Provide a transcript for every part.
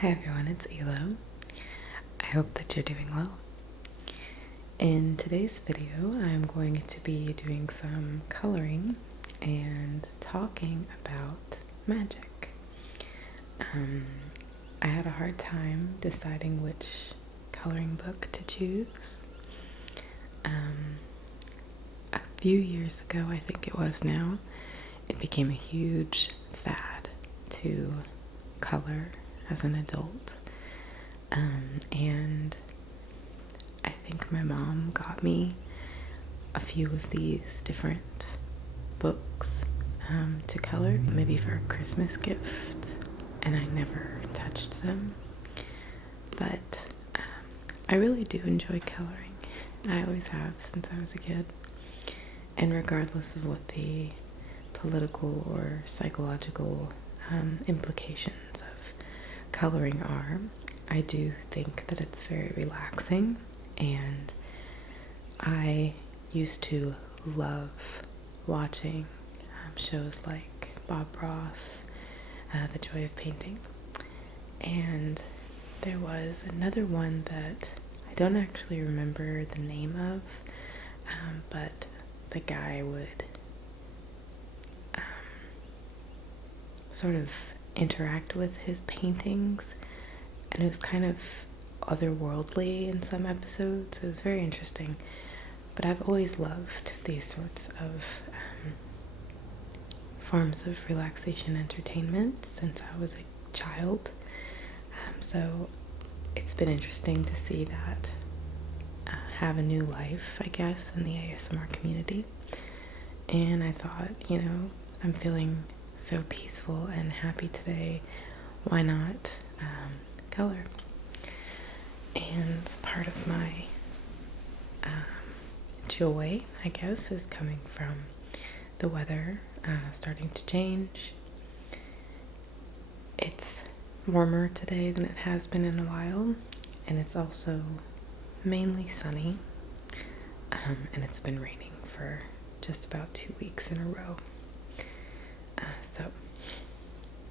Hi everyone, it's Elo. I hope that you're doing well. In today's video, I'm going to be doing some coloring and talking about magic. I had a hard time deciding which coloring book to choose. A few years ago, I think it was now, it became a huge fad to color as an adult. And I think my mom got me a few of these different books to color, maybe for a Christmas gift, and I never touched them. But I really do enjoy coloring. I always have since I was a kid. And regardless of what the political or psychological implications of coloring are, I do think that it's very relaxing, and I used to love watching shows like Bob Ross, The Joy of Painting, and there was another one that I don't actually remember the name of, but the guy would sort of interact with his paintings, and it was kind of otherworldly in some episodes. It was very interesting, but I've always loved these sorts of forms of relaxation entertainment since I was a child. So it's been interesting to see that have a new life, I guess, in the ASMR community. And I thought, I'm feeling so peaceful and happy today. Why not color? And part of my joy, I guess, is coming from the weather starting to change. It's warmer today than it has been in a while, and it's also mainly sunny, and it's been raining for just about 2 weeks in a row. So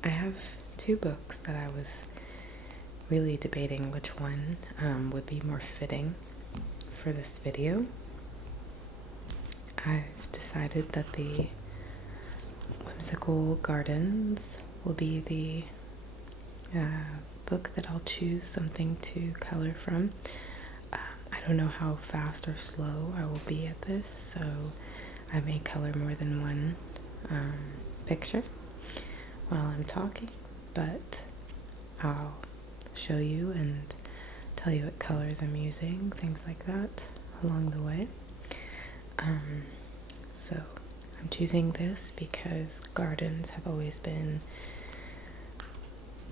I have two books that I was really debating which one would be more fitting for this video. I've decided that the Whimsical Gardens will be the book that I'll choose something to color from. I don't know how fast or slow I will be at this, so I may color more than one picture while I'm talking, but I'll show you and tell you what colors I'm using, things like that along the way. So I'm choosing this because gardens have always been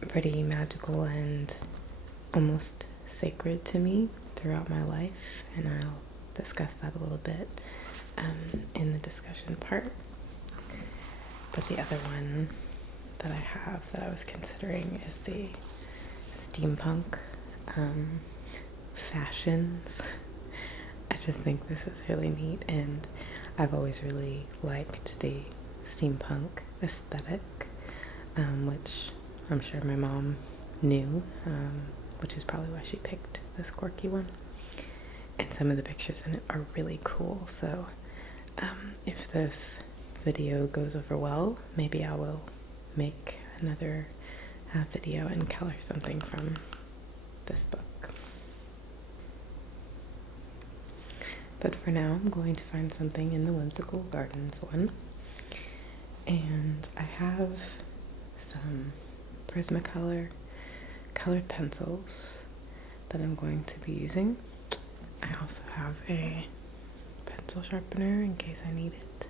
pretty magical and almost sacred to me throughout my life, and I'll discuss that a little bit in the discussion part. But the other one that I have that I was considering is the steampunk fashions. I just think this is really neat, and I've always really liked the steampunk aesthetic, which I'm sure my mom knew, which is probably why she picked this quirky one. And some of the pictures in it are really cool, so if this video goes over well, maybe I will make another video and color something from this book. But for now, I'm going to find something in the Whimsical Gardens one. And I have some Prismacolor colored pencils that I'm going to be using. I also have a pencil sharpener in case I need it.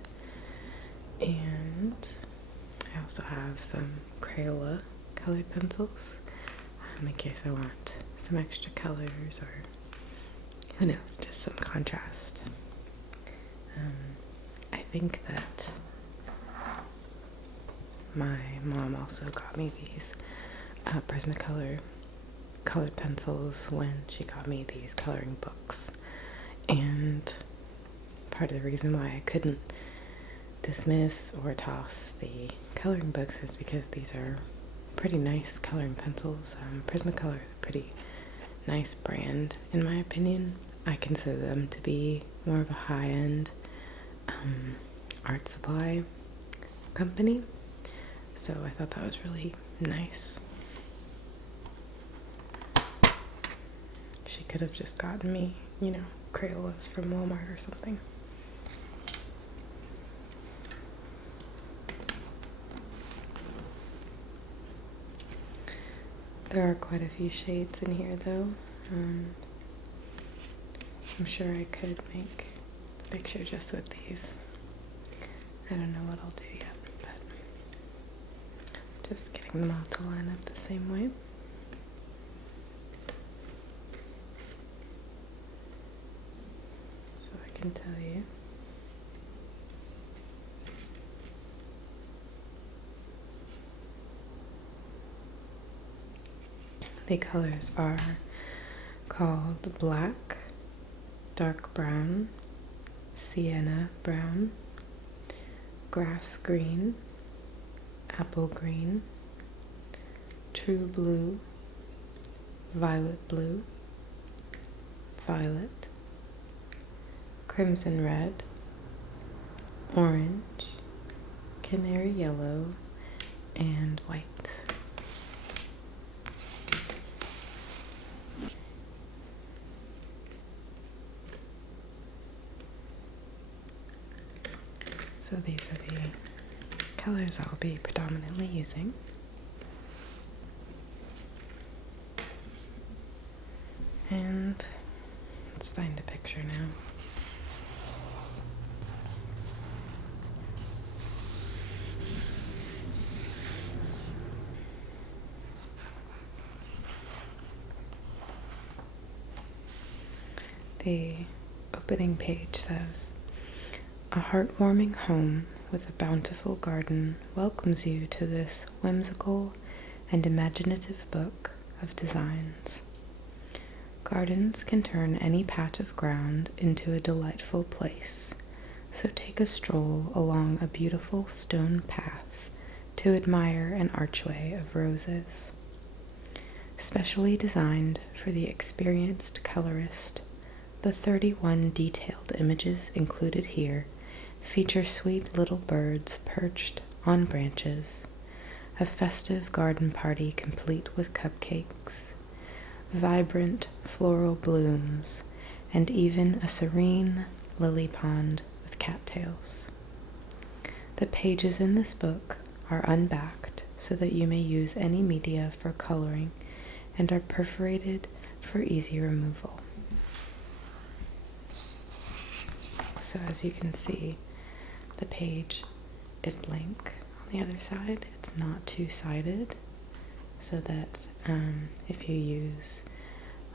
And I also have some Crayola colored pencils in case I want some extra colors, or who knows, just some contrast. I think that my mom also got me these Prismacolor colored pencils when she got me these coloring books, and part of the reason why I couldn't dismiss or toss the coloring books is because these are pretty nice coloring pencils. Prismacolor is a pretty nice brand in my opinion. I consider them to be more of a high-end art supply company, so I thought that was really nice. She could have just gotten me, you know, Crayolas from Walmart or something. There are quite a few shades in here though. I'm sure I could make a picture just with these. I don't know what I'll do yet, but just getting them all to line up the same way. So I can tell you. The colors are called black, dark brown, sienna brown, grass green, apple green, true blue, violet blue, violet, crimson red, orange, canary yellow, and white. So these are the colors I'll be predominantly using. And let's find a picture now. The opening page says, "A heartwarming home with a bountiful garden welcomes you to this whimsical and imaginative book of designs. Gardens can turn any patch of ground into a delightful place, so take a stroll along a beautiful stone path to admire an archway of roses. Specially designed for the experienced colorist, the 31 detailed images included here feature sweet little birds perched on branches, a festive garden party complete with cupcakes, vibrant floral blooms, and even a serene lily pond with cattails. The pages in this book are unbacked so that you may use any media for coloring and are perforated for easy removal." So as you can see, the page is blank on the other side. It's not two-sided, so that if you use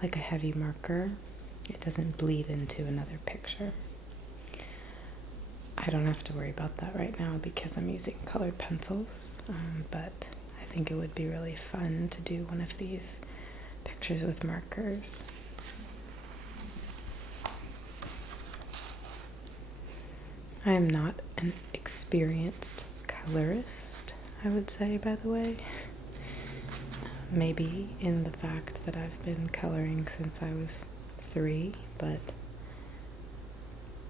like a heavy marker, it doesn't bleed into another picture. I don't have to worry about that right now because I'm using colored pencils, but I think it would be really fun to do one of these pictures with markers. I am not an experienced colorist, I would say, by the way. Maybe in the fact that I've been coloring since I was 3, but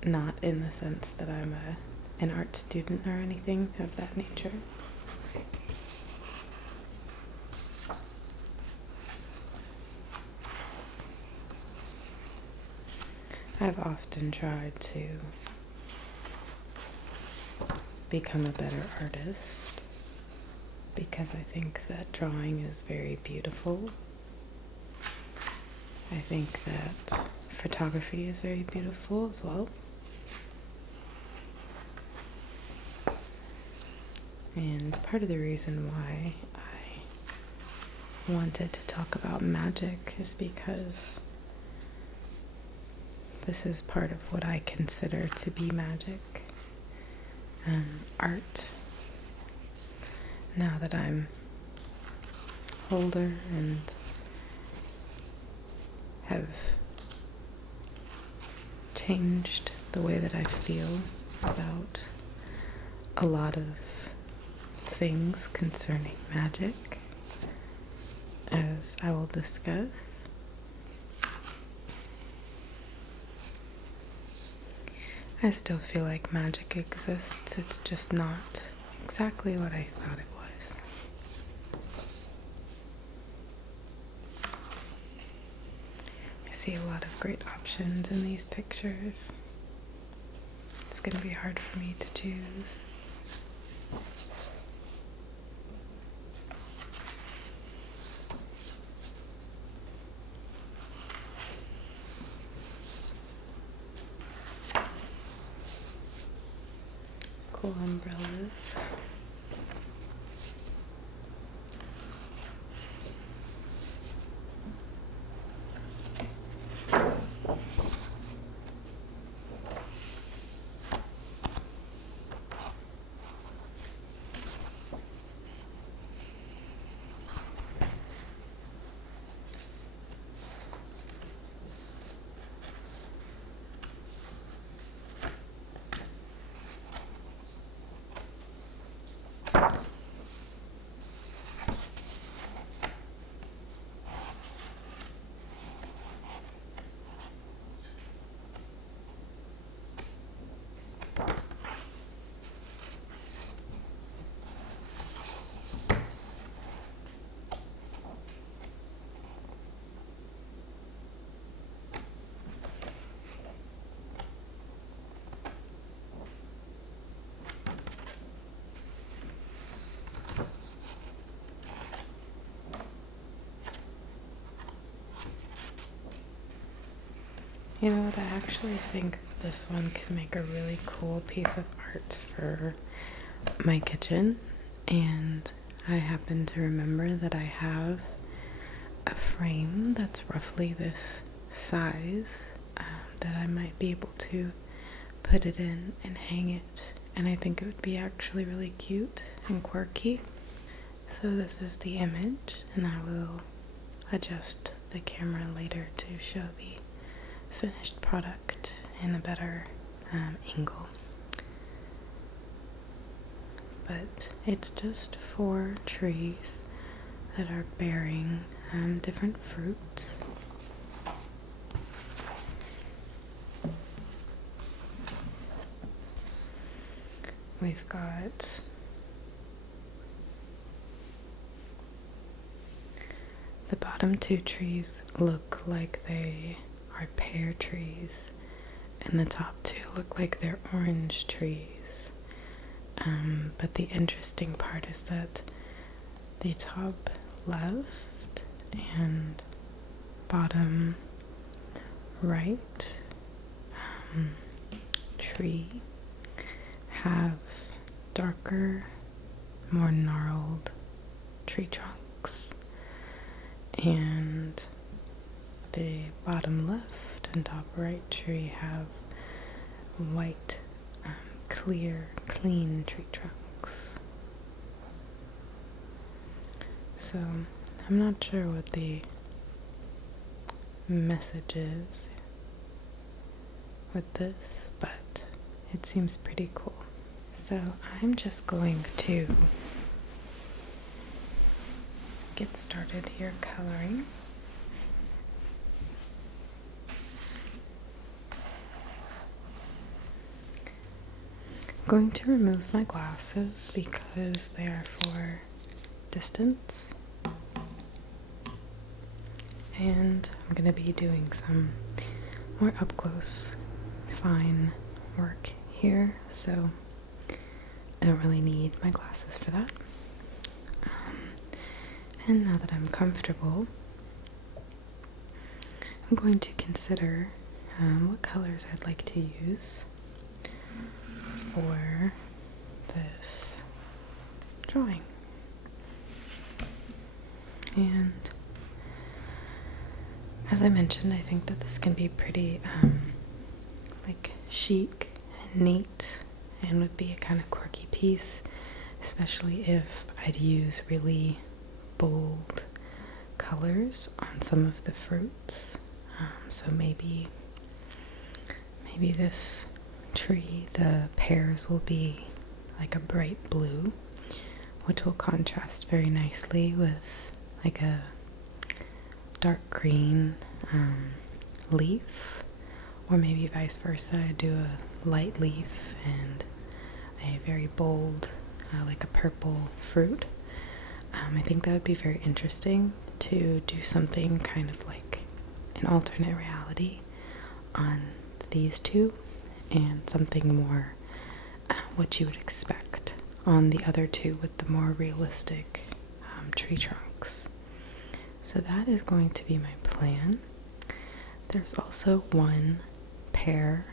not in the sense that I'm an art student or anything of that nature. I've often tried to become a better artist because I think that drawing is very beautiful. I think that photography is very beautiful as well. And part of the reason why I wanted to talk about magic is because this is part of what I consider to be magic. Art. Now that I'm older and have changed the way that I feel about a lot of things concerning magic, as I will discuss. I still feel like magic exists, it's just not exactly what I thought it was. I see a lot of great options in these pictures. It's going to be hard for me to choose. Cool umbrellas. You know what, I actually think this one could make a really cool piece of art for my kitchen, and I happen to remember that I have a frame that's roughly this size that I might be able to put it in and hang it, and I think it would be actually really cute and quirky. So this is the image, and I will adjust the camera later to show the finished product in a better angle. But it's just 4 trees that are bearing different fruits. We've got the bottom 2 trees look like they are pear trees, and the top 2 look like they're orange trees. But the interesting part is that the top left and bottom right tree have darker, more gnarled tree trunks, and the bottom left and top right tree have white, clear, clean tree trunks. So I'm not sure what the message is with this, but it seems pretty cool. So I'm just going to get started here coloring. I'm going to remove my glasses because they are for distance, and I'm going to be doing some more up close fine work here, so I don't really need my glasses for that. And now that I'm comfortable, I'm going to consider what colors I'd like to use for this drawing. And as I mentioned, I think that this can be pretty like chic and neat, and would be a kind of quirky piece, especially if I'd use really bold colors on some of the fruits. So maybe this tree, the pears will be like a bright blue, which will contrast very nicely with like a dark green leaf, or maybe vice versa. I do a light leaf and a very bold, like a purple fruit. I think that would be very interesting to do something kind of like an alternate reality on these two, and something more what you would expect on the other two with the more realistic tree trunks. So that is going to be my plan. There's also one pear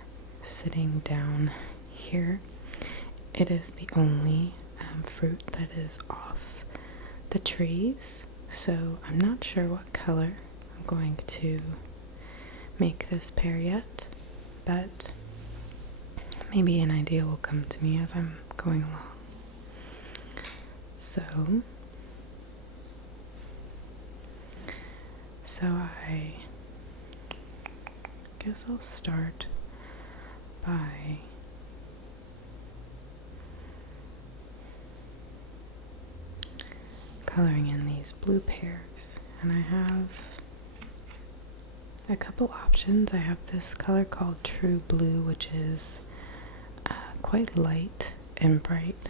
sitting down here. It is the only fruit that is off the trees, so I'm not sure what color I'm going to make this pear yet, but maybe an idea will come to me as I'm going along. So I guess I'll start by coloring in these blue pears, and I have a couple options. I have this color called True Blue, which is quite light and bright.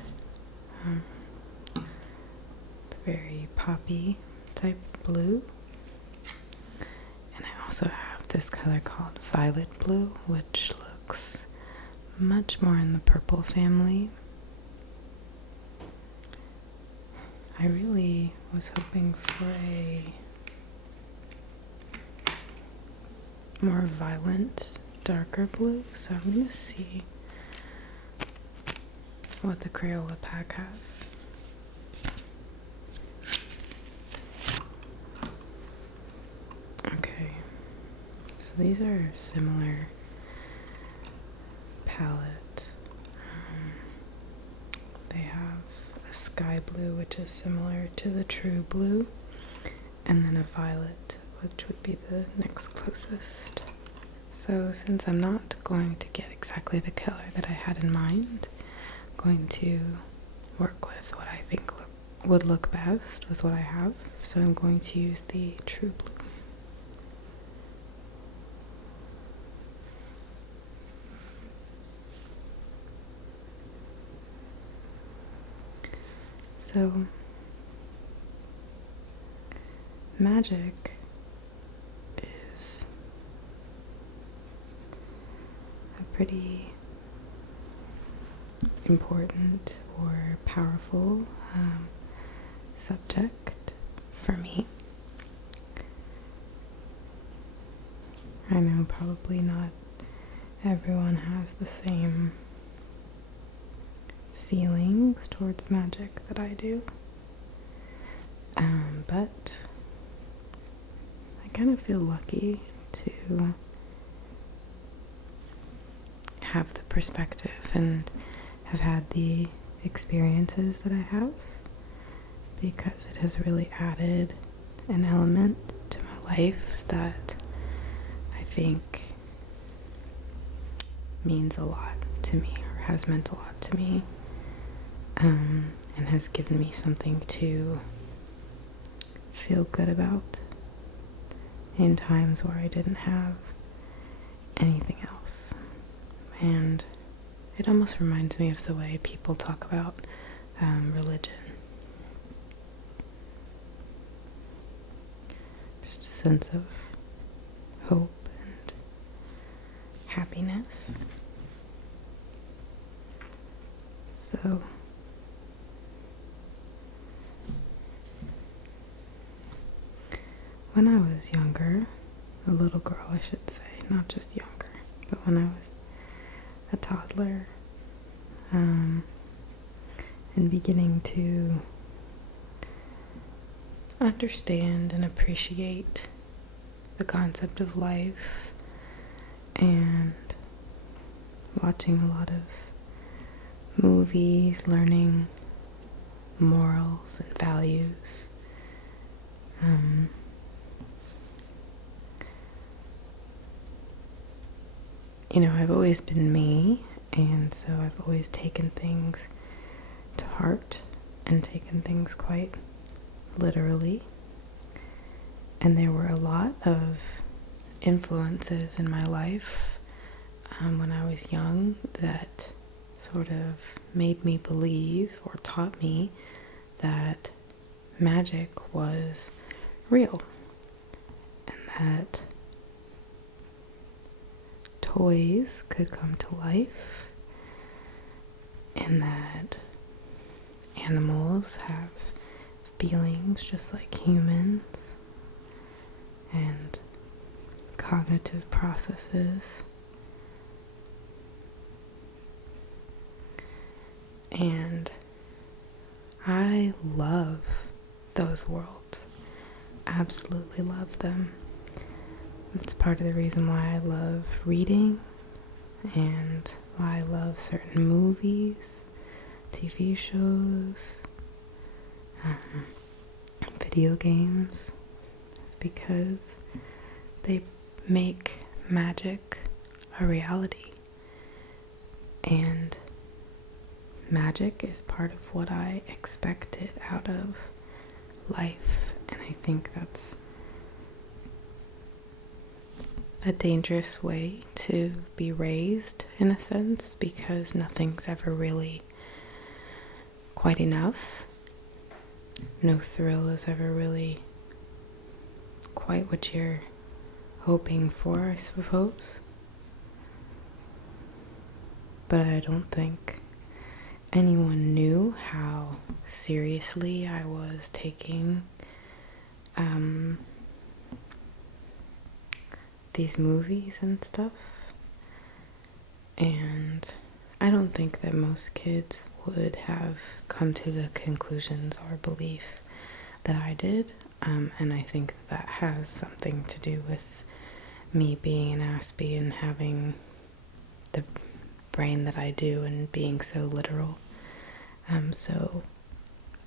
It's very poppy type blue. And I also have this color called Violet Blue, which looks much more in the purple family. I really was hoping for a more violent, darker blue, so I'm going to see what the Crayola pack has. Okay, so these are similar palette. They have a sky blue, which is similar to the True Blue, and then a violet, which would be the next closest. So since I'm not going to get exactly the color that I had in mind, I'm going to work with what I think would look best with what I have. So I'm going to use the True Blue. So magic is a pretty important or powerful subject for me. I know probably not everyone has the same feelings towards magic that I do, but I kind of feel lucky to have the perspective and have had the experiences that I have, because it has really added an element to my life that I think means a lot to me, or has meant a lot to me, and has given me something to feel good about in times where I didn't have anything else. And it almost reminds me of the way people talk about religion. Just a sense of hope and happiness. So when I was younger, a little girl I should say, not just younger, but when I was a toddler, and beginning to understand and appreciate the concept of life, and watching a lot of movies, learning morals and values. You know, I've always been me, and so I've always taken things to heart and taken things quite literally. And there were a lot of influences in my life when I was young that sort of made me believe or taught me that magic was real and that toys could come to life and that animals have feelings just like humans and cognitive processes. And I love those worlds. Absolutely love them. It's part of the reason why I love reading and why I love certain movies, TV shows, video games. It's because they make magic a reality. And magic is part of what I expected out of life. And I think that's a dangerous way to be raised, in a sense, because nothing's ever really quite enough. No thrill is ever really quite what you're hoping for, I suppose. But I don't think anyone knew how seriously I was taking these movies and stuff. And I don't think that most kids would have come to the conclusions or beliefs that I did. And I think that has something to do with me being an Aspie and having the brain that I do and being so literal. So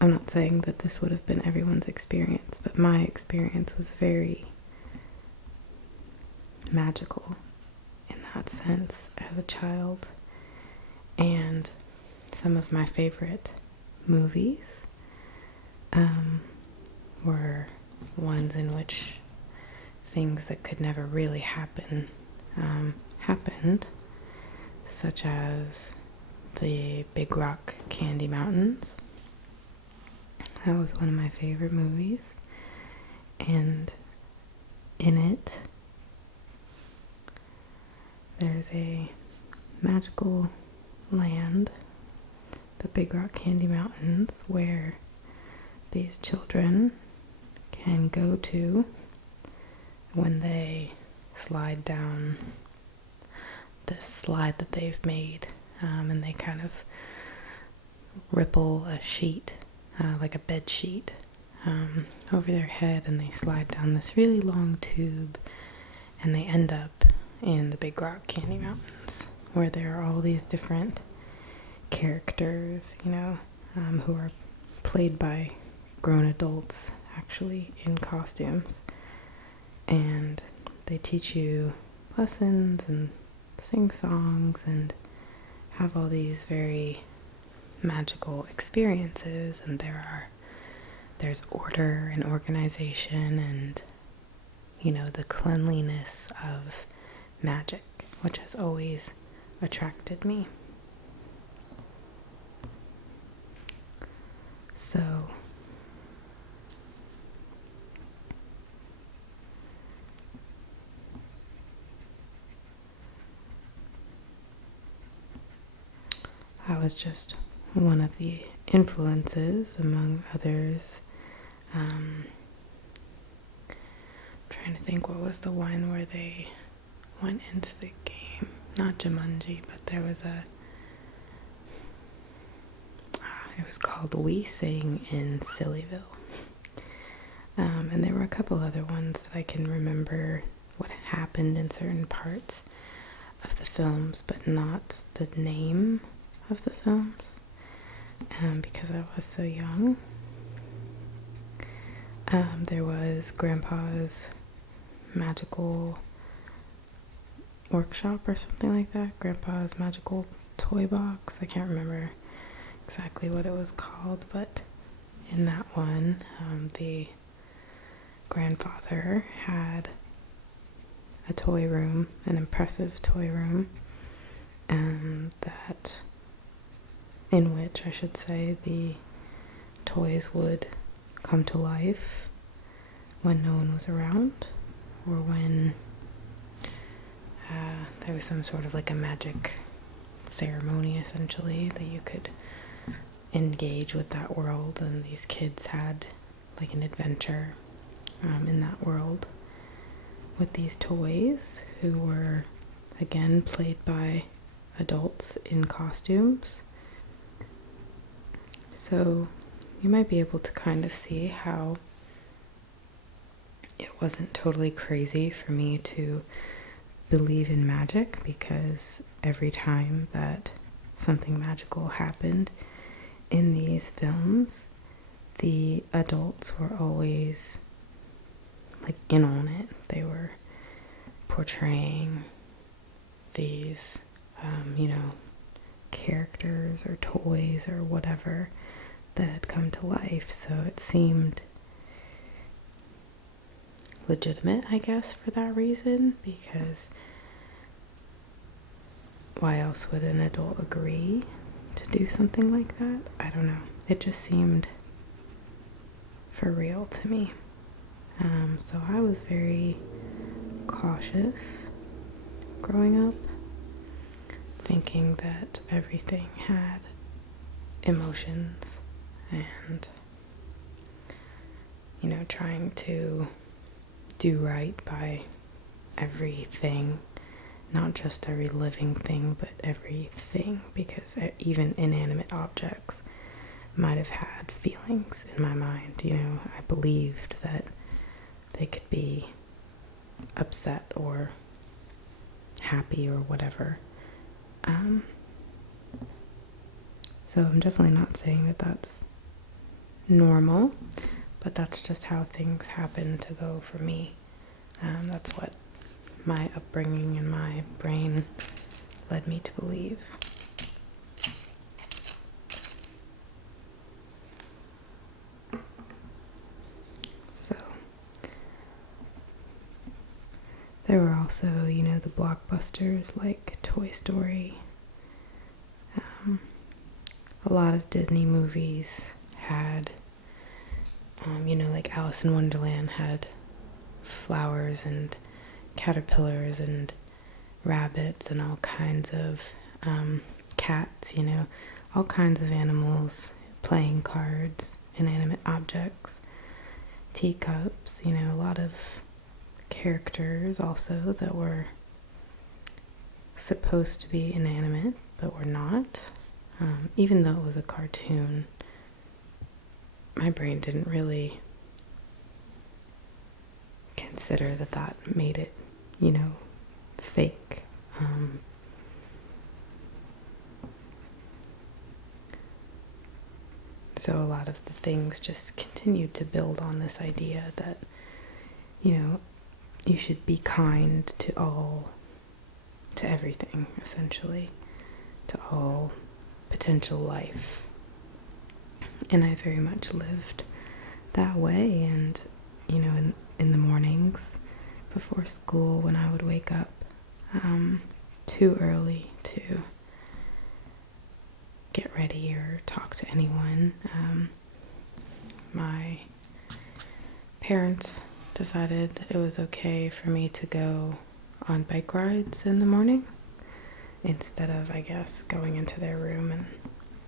I'm not saying that this would have been everyone's experience, but my experience was very magical in that sense as a child. And some of my favorite movies were ones in which things that could never really happen happened, such as the Big Rock Candy Mountains. That was one of my favorite movies, and in it there's a magical land, the Big Rock Candy Mountains, where these children can go to when they slide down this slide that they've made, and they kind of ripple a sheet, like a bed sheet, over their head, and they slide down this really long tube, and they end up in the Big Rock Candy Mountains, where there are all these different characters, who are played by grown adults, actually, in costumes. And they teach you lessons and sing songs and have all these very magical experiences, and there's order and organization and the cleanliness of magic, which has always attracted me. So that was just one of the influences among others. Trying to think, what was the one where they went into the game? Not Jumanji, but there was it was called We Sing in Sillyville. And there were a couple other ones that I can remember what happened in certain parts of the films, but not the name of the films, because I was so young. There was Grandpa's Magical Workshop or something like that. Grandpa's Magical Toy Box. I can't remember exactly what it was called, but in that one, the grandfather had a toy room, an impressive toy room, and that in which, I should say, the toys would come to life when no one was around, or when there was some sort of like a magic ceremony, essentially, that you could engage with that world, and these kids had like an adventure in that world with these toys, who were again played by adults in costumes. So you might be able to kind of see how it wasn't totally crazy for me to believe in magic, because every time that something magical happened in these films, the adults were always like in on it. They were portraying these, characters or toys or whatever that had come to life. So it seemed legitimate, I guess, for that reason, because why else would an adult agree to do something like that? I don't know. It just seemed for real to me. So I was very cautious growing up, thinking that everything had emotions and, trying to do right by everything, not just every living thing, but everything, because even inanimate objects might have had feelings in my mind. I believed that they could be upset or happy or whatever. So I'm definitely not saying that that's normal, but that's just how things happen to go for me. That's what my upbringing and my brain led me to believe. So there were also, the blockbusters like Toy Story. A lot of Disney movies had, like Alice in Wonderland had flowers and caterpillars and rabbits and all kinds of cats, all kinds of animals, playing cards, inanimate objects, teacups, a lot of characters also that were supposed to be inanimate but were not. Even though it was a cartoon, my brain didn't really consider that made it, fake. So a lot of the things just continued to build on this idea that, you should be kind to everything, essentially, to all potential life. And I very much lived that way. And, in the mornings before school, when I would wake up too early to get ready or talk to anyone, my parents decided it was okay for me to go on bike rides in the morning instead of, I guess, going into their room and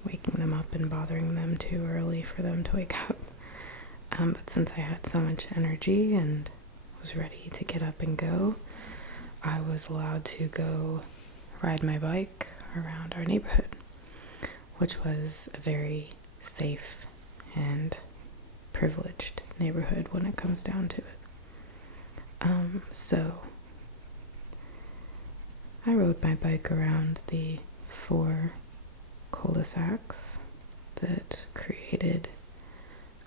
waking them up and bothering them too early for them to wake up. But since I had so much energy and was ready to get up and go, I was allowed to go ride my bike around our neighborhood, which was a very safe and privileged neighborhood when it comes down to it. So I rode my bike around the 4 cul-de-sacs that created,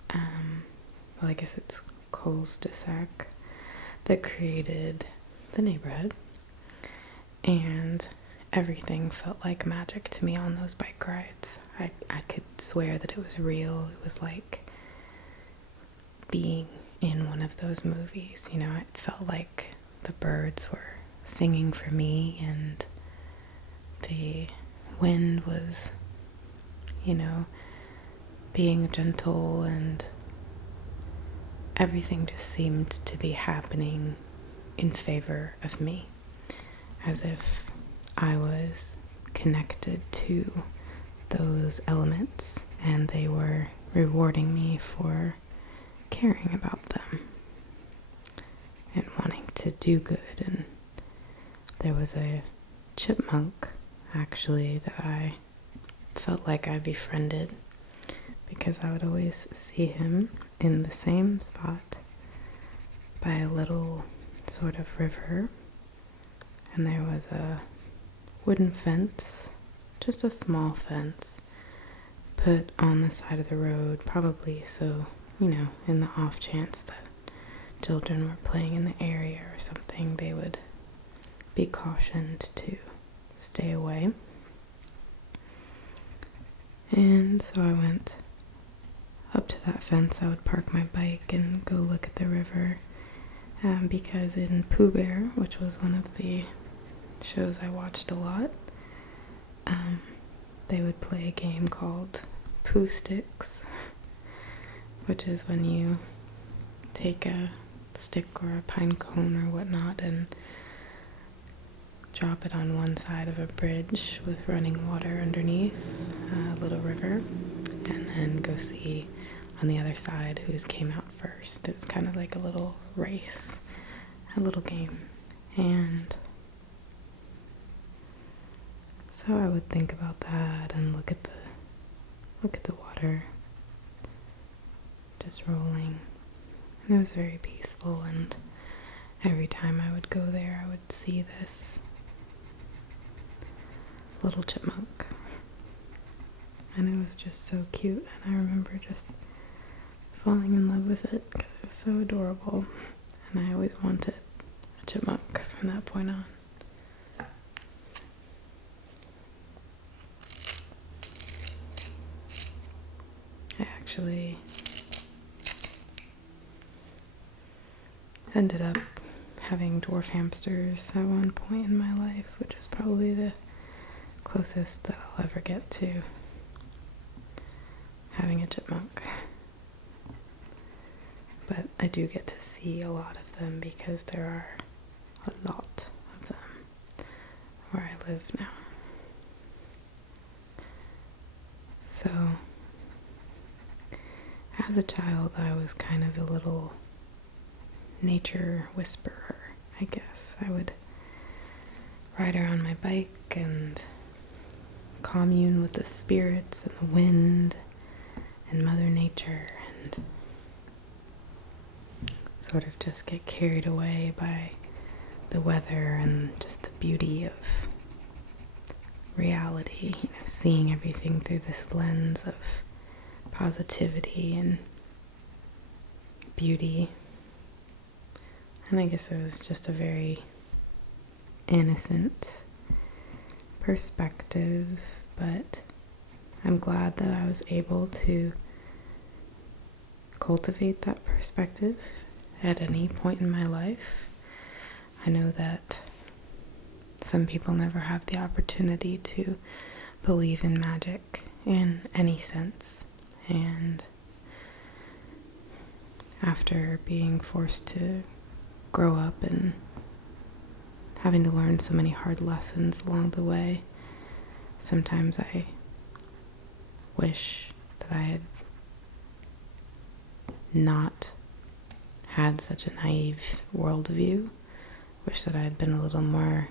I guess it's cul-de-sac, that created the neighborhood. And everything felt like magic to me on those bike rides. I could swear that it was real. It was like being in one of those movies. You know, it felt like the birds were singing for me, and the wind was, you know, being gentle, and everything just seemed to be happening in favor of me, as if I was connected to those elements and they were rewarding me for caring about them and wanting to do good. And there was a chipmunk actually that I felt like I befriended, because I would always see him in the same spot by a little sort of river, and there was a wooden fence, just a small fence, put on the side of the road, probably so, you know, in the off chance that children were playing in the area or something, they would be cautioned to stay away. And so I went up to that fence. I would park my bike and go look at the river, because in Pooh Bear, which was one of the shows I watched a lot, they would play a game called Pooh Sticks, which is when you take a stick or a pine cone or whatnot and drop it on one side of a bridge with running water underneath, a little river, and then go see on the other side who's came out first. It was kind of like a little race, a little game. And so I would think about that and look at the water just rolling. And it was very peaceful, and every time I would go there I would see this little chipmunk, and it was just so cute, and I remember just falling in love with it because it was so adorable, and I always wanted a chipmunk from that point on. I actually ended up having dwarf hamsters at one point in my life, which is probably the closest that I'll ever get to having a chipmunk. But I do get to see a lot of them because there are a lot of them where I live now. So, as a child, I was kind of a little nature whisperer, I guess. I would ride around my bike and commune with the spirits and the wind and Mother Nature, and sort of just get carried away by the weather and just the beauty of reality, you know, seeing everything through this lens of positivity and beauty. And I guess it was just a very innocent perspective, but I'm glad that I was able to cultivate that perspective at any point in my life. I know that some people never have the opportunity to believe in magic in any sense, and after being forced to grow up and having to learn so many hard lessons along the way, sometimes I wish that I had not had such a naive worldview. Wish that I had been a little more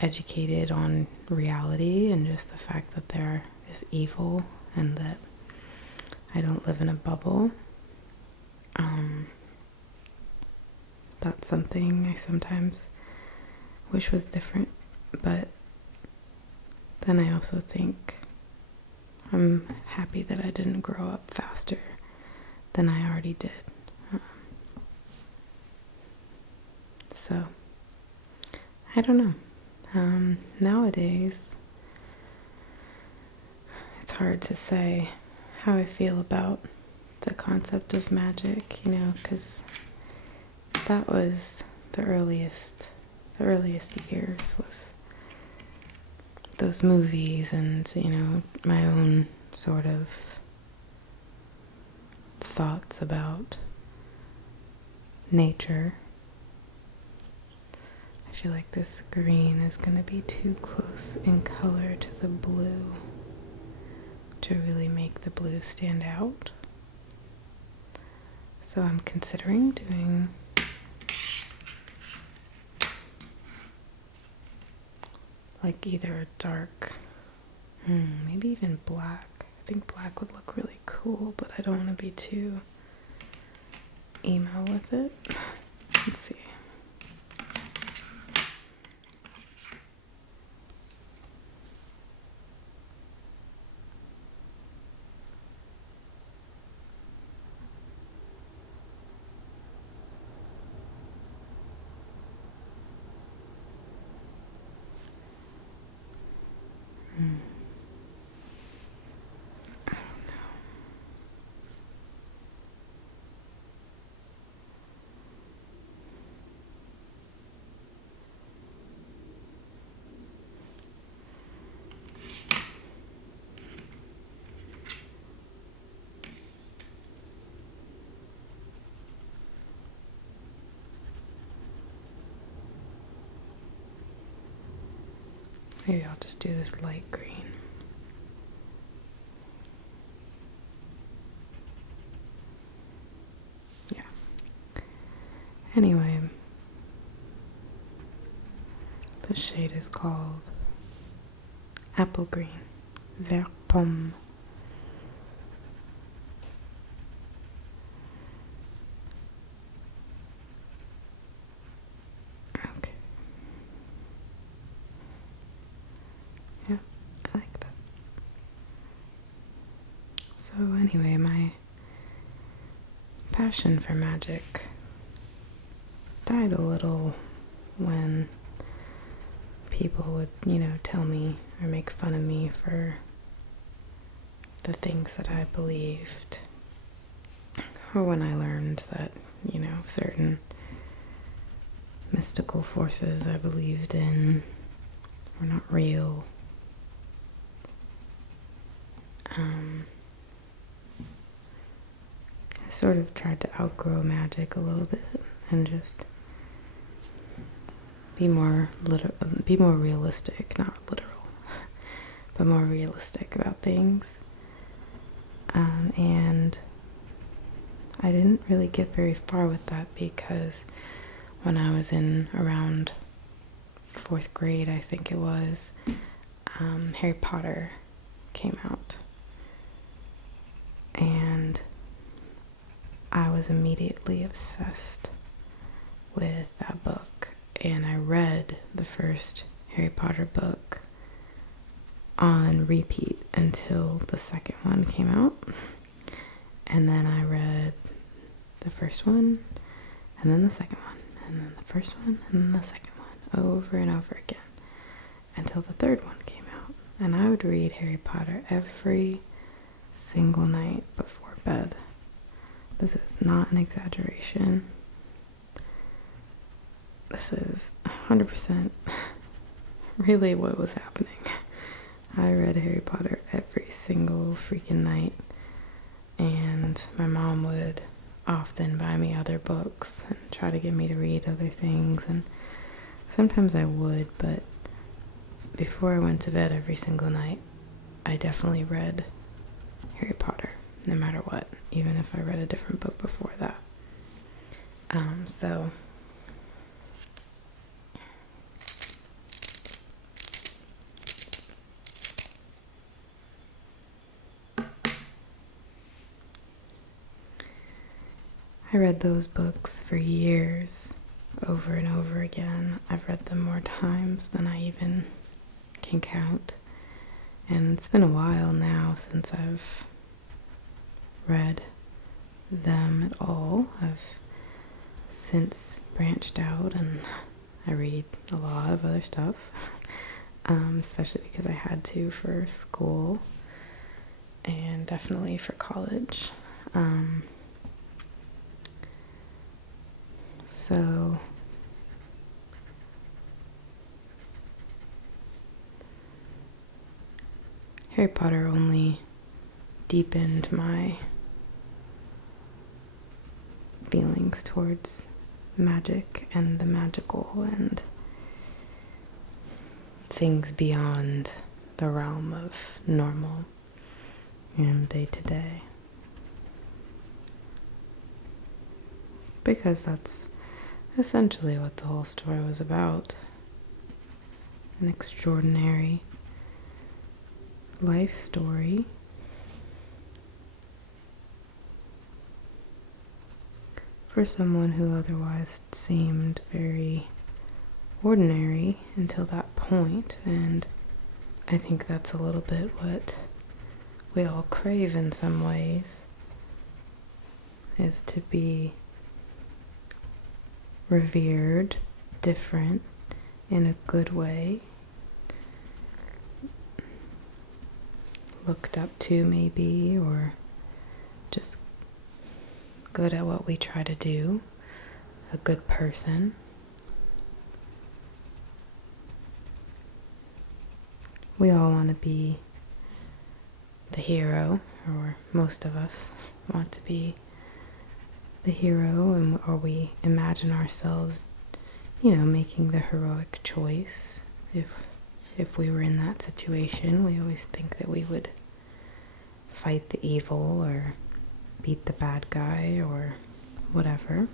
educated on reality and just the fact that there is evil and that I don't live in a bubble. That's something I sometimes wish was different, but then I also think I'm happy that I didn't grow up faster than I already did. So, I don't know. Nowadays, it's hard to say how I feel about the concept of magic, you know, because that was the earliest years was those movies and, you know, my own sort of thoughts about nature. I feel like this green is going to be too close in color to the blue to really make the blue stand out. So I'm considering doing like either a dark, maybe even black. I think black would look really cool, but I don't want to be too emo with it. Let's see. Maybe I'll just do this light green. Yeah. Anyway, the shade is called Apple Green, Vert Pomme. Okay. Yeah, I like that. So anyway, my passion for magic died a little when people would, you know, tell me or make fun of me for the things that I believed, or when I learned that, you know, certain mystical forces I believed in were not real. I sort of tried to outgrow magic a little bit and just be more realistic, not literal, but more realistic about things. And I didn't really get very far with that because when I was in around 4th grade, I think it was, Harry Potter came out. And I was immediately obsessed with that book. And I read the first Harry Potter book on repeat until the second one came out. And then I read the first one, and then the second one, and then the first one, and then the second one, over and over again, until the third one came out. And I would read Harry Potter every single night before bed. This is not an exaggeration. This is 100% really what was happening. I read Harry Potter every single freaking night, and my mom would often buy me other books and try to get me to read other things, and sometimes I would, but before I went to bed every single night, I definitely read Harry Potter, no matter what, even if I read a different book before that. So I read those books for years, over and over again. I've read them more times than I even can count. And it's been a while now since I've read them at all. I've since branched out and I read a lot of other stuff, especially because I had to for school and definitely for college. So Harry Potter only deepened my feelings towards magic and the magical and things beyond the realm of normal and day to day. Because that's essentially what the whole story was about. An extraordinary life story for someone who otherwise seemed very ordinary until that point, and I think that's a little bit what we all crave in some ways, is to be revered, different, in a good way, looked up to maybe, or just good at what we try to do, a good person. We all want to be the hero, or most of us want to be the hero, or we imagine ourselves, making the heroic choice. If we were in that situation, we always think that we would fight the evil or beat the bad guy or whatever.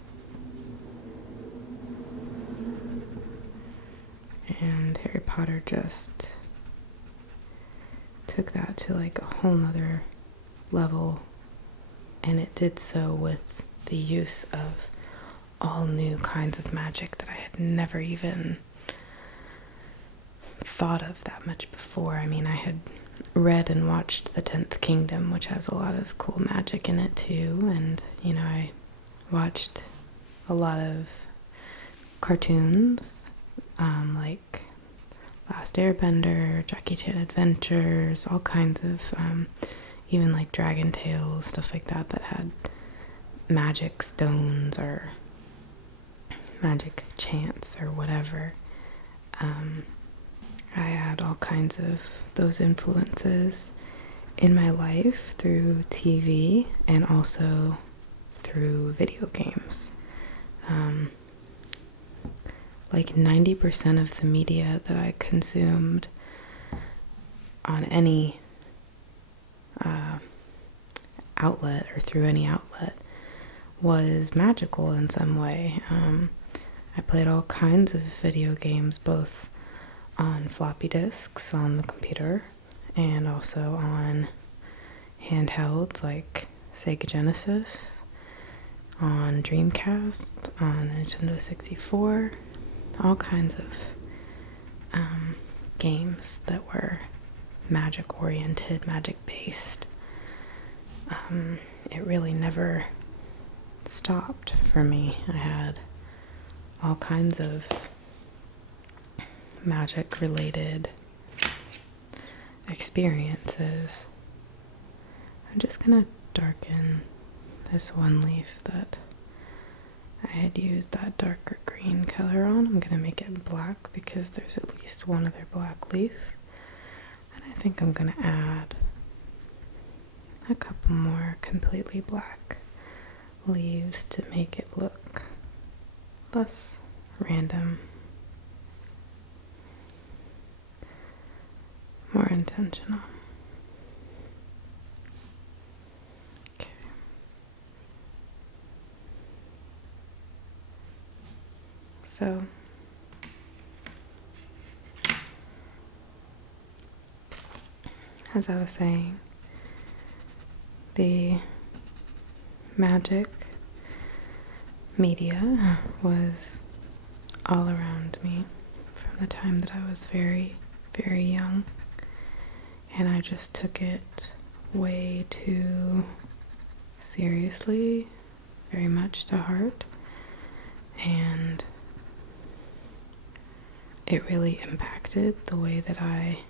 And Harry Potter just took that to like a whole nother level, and it did so with the use of all new kinds of magic that I had never even thought of that much before. I mean, I had read and watched The 10th Kingdom, which has a lot of cool magic in it too, and I watched a lot of cartoons, like Last Airbender, Jackie Chan Adventures, all kinds of, even like Dragon Tales, stuff like that had magic stones or magic chants or whatever. I had all kinds of those influences in my life through TV and also through video games. Like 90% of the media that I consumed on any outlet or through any outlet was magical in some way. I played all kinds of video games, both on floppy disks on the computer and also on handhelds like Sega Genesis, on Dreamcast, on Nintendo 64, all kinds of games that were magic oriented, magic based. It really never stopped for me. I had all kinds of magic related experiences. I'm just gonna darken this one leaf that I had used that darker green color on. I'm gonna make it black because there's at least one other black leaf, and I think I'm gonna add a couple more completely black leaves to make it look less random, more intentional. Okay. So as I was saying, the magic media was all around me from the time that I was very, very young, and I just took it way too seriously, very much to heart, and it really impacted the way that I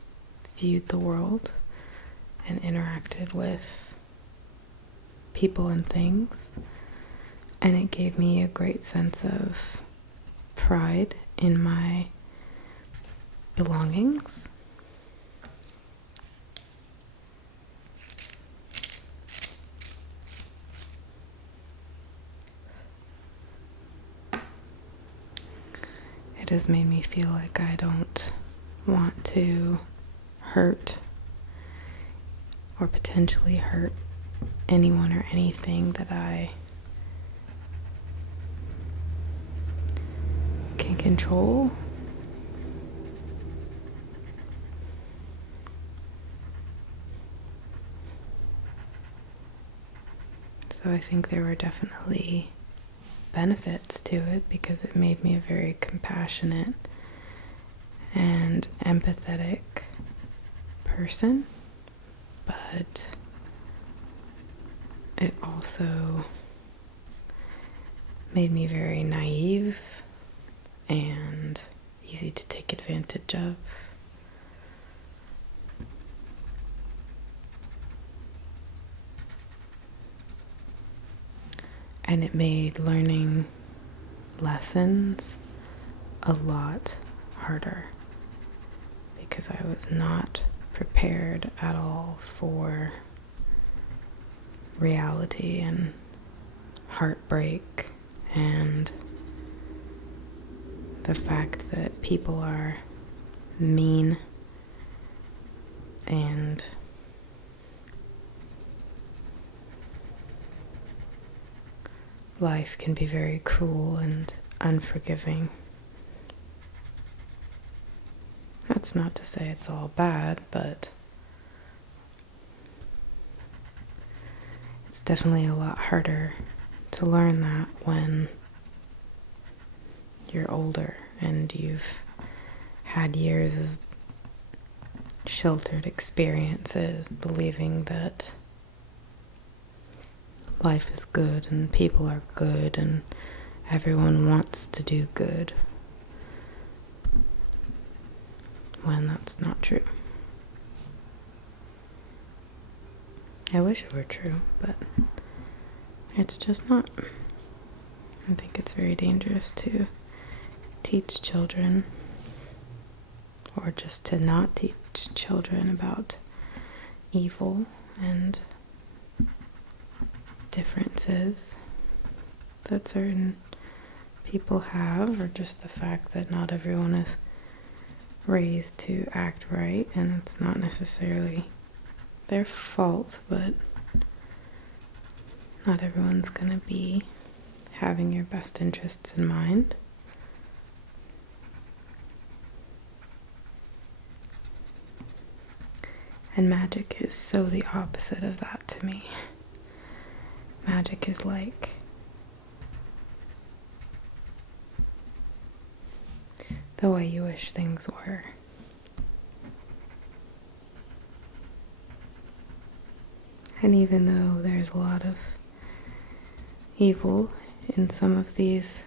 viewed the world and interacted with people and things, and it gave me a great sense of pride in my belongings. It has made me feel like I don't want to hurt or potentially hurt anyone or anything that I can control. So I think there were definitely benefits to it because it made me a very compassionate and empathetic person, but it also made me very naive and easy to take advantage of. And it made learning lessons a lot harder because I was not prepared at all for reality and heartbreak and the fact that people are mean and life can be very cruel and unforgiving. That's not to say it's all bad, but it's definitely a lot harder to learn that when you're older and you've had years of sheltered experiences believing that life is good and people are good and everyone wants to do good, when that's not true. I wish it were true, but it's just not. I think it's very dangerous to teach children, or just to not teach children about evil and differences that certain people have, or just the fact that not everyone is raised to act right, and it's not necessarily their fault, but not everyone's gonna be having your best interests in mind. And magic is so the opposite of that to me. Magic is like the way you wish things were. And even though there's a lot of evil in some of these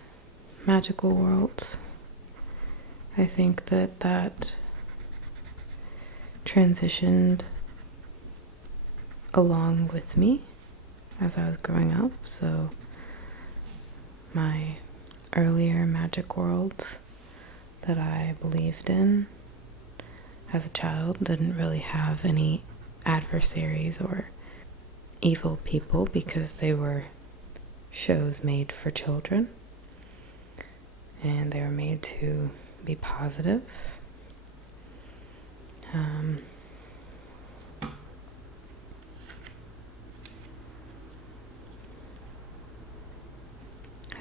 magical worlds, I think that transitioned along with me as I was growing up. So my earlier magic worlds that I believed in as a child didn't really have any adversaries or evil people because they were shows made for children and they were made to be positive. I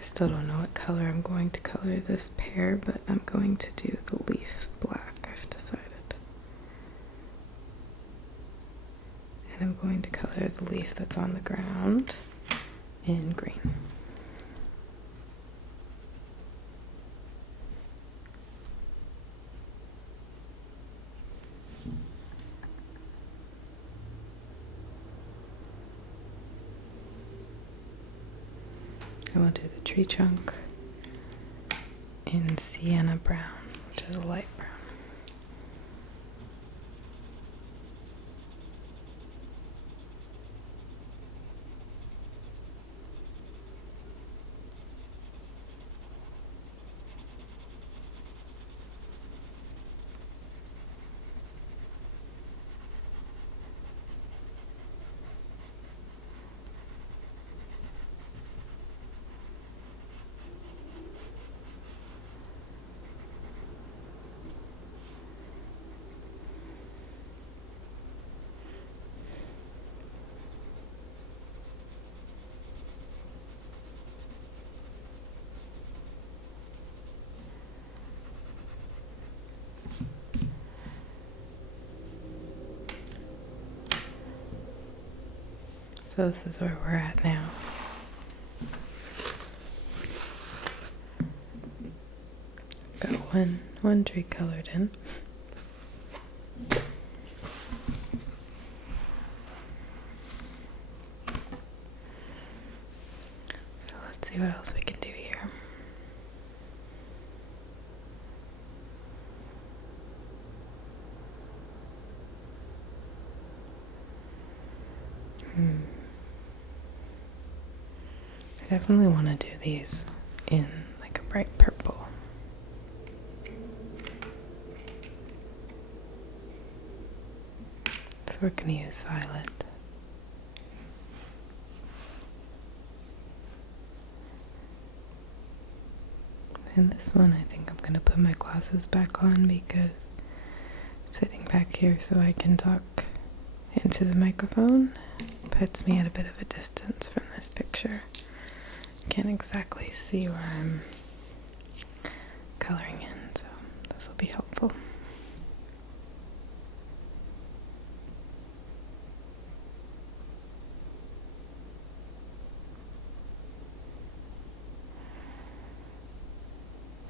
still don't know what color I'm going to color this pear, but I'm going to do the leaf black, I've decided. And I'm going to color the leaf that's on the ground in green. I will do the tree trunk in sienna brown, which is a light brown. So this is where we're at now. Got one tree colored in. So let's see what else we can do here. I definitely want to do these in like a bright purple. So we're going to use violet. And this one I think I'm going to put my glasses back on because sitting back here so I can talk into the microphone puts me at a bit of a distance from this picture. Can't exactly see where I'm coloring in, so this will be helpful.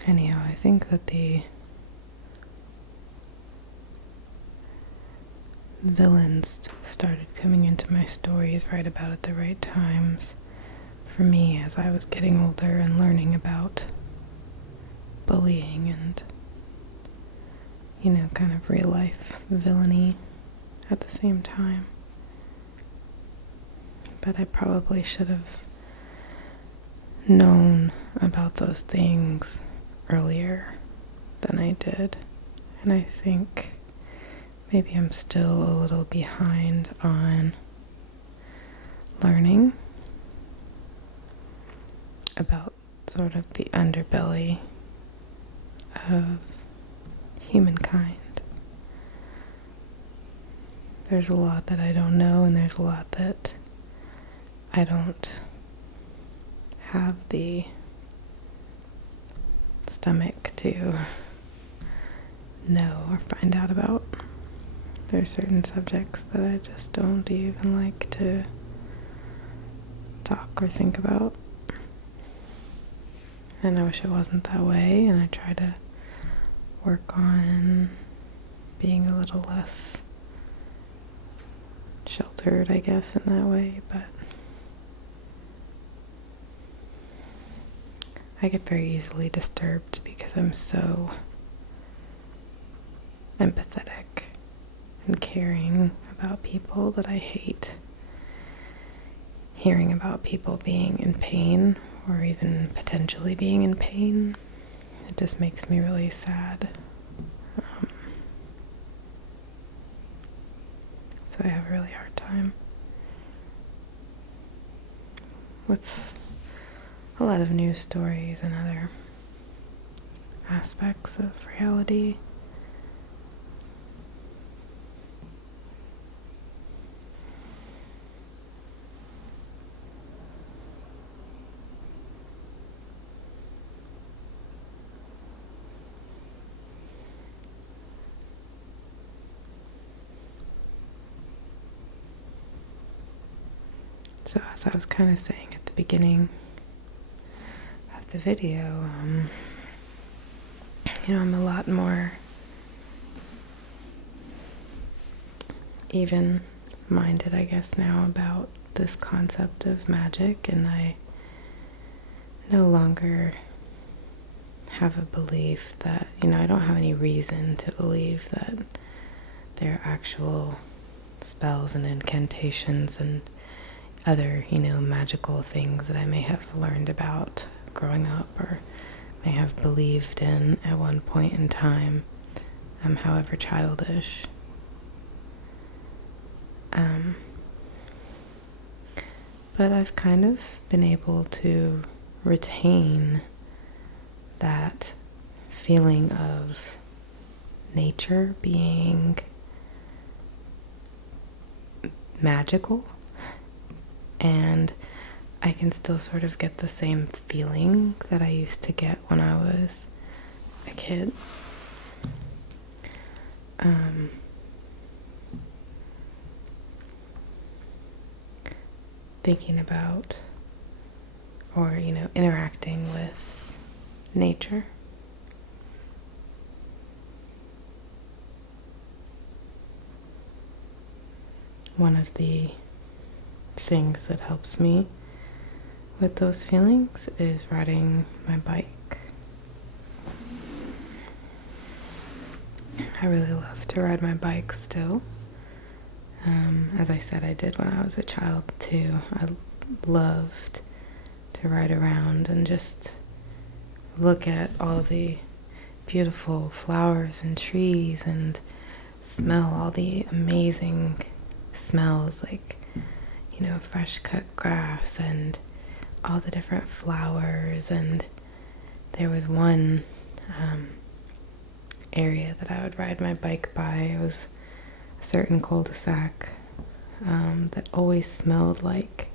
Anyhow, I think that the villains started coming into my stories right about at the right times for me as I was getting older and learning about bullying and, you know, kind of real life villainy at the same time. But I probably should have known about those things earlier than I did. And I think maybe I'm still a little behind on learning about sort of the underbelly of humankind. There's a lot that I don't know, and there's a lot that I don't have the stomach to know or find out about. There are certain subjects that I just don't even like to talk or think about. And I wish it wasn't that way, and I try to work on being a little less sheltered, I guess, in that way, but I get very easily disturbed because I'm so empathetic and caring about people that I hate hearing about people being in pain or even potentially being in pain. It just makes me really sad. So I have a really hard time with a lot of news stories and other aspects of reality. So as I was kind of saying at the beginning of the video, I'm a lot more even-minded, I guess, now about this concept of magic, and I no longer have a belief that, I don't have any reason to believe that there are actual spells and incantations and other, magical things that I may have learned about growing up or may have believed in at one point in time, however childish. But I've kind of been able to retain that feeling of nature being magical, and I can still sort of get the same feeling that I used to get when I was a kid. thinking about or, interacting with nature. One of the things that helps me with those feelings is riding my bike. I really love to ride my bike still. As I said, I did when I was a child too. I loved to ride around and just look at all the beautiful flowers and trees and smell all the amazing smells, like, fresh cut grass and all the different flowers. And there was one area that I would ride my bike by. It was a certain cul-de-sac that always smelled like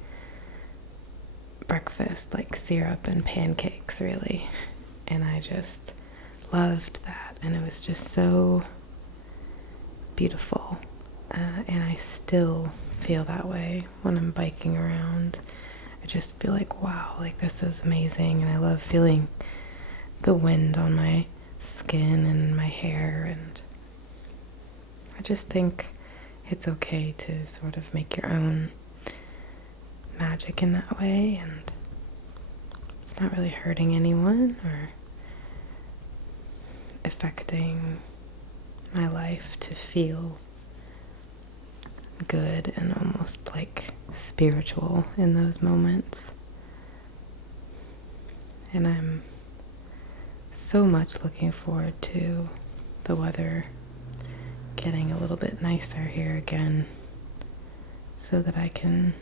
breakfast, like syrup and pancakes, really. And I just loved that, and it was just so beautiful. And I still feel that way when I'm biking around. I just feel like, wow, like this is amazing. And I love feeling the wind on my skin and my hair. And I just think it's okay to sort of make your own magic in that way. And it's not really hurting anyone or affecting my life to feel good and almost like spiritual in those moments. And I'm so much looking forward to the weather getting a little bit nicer here again so that I can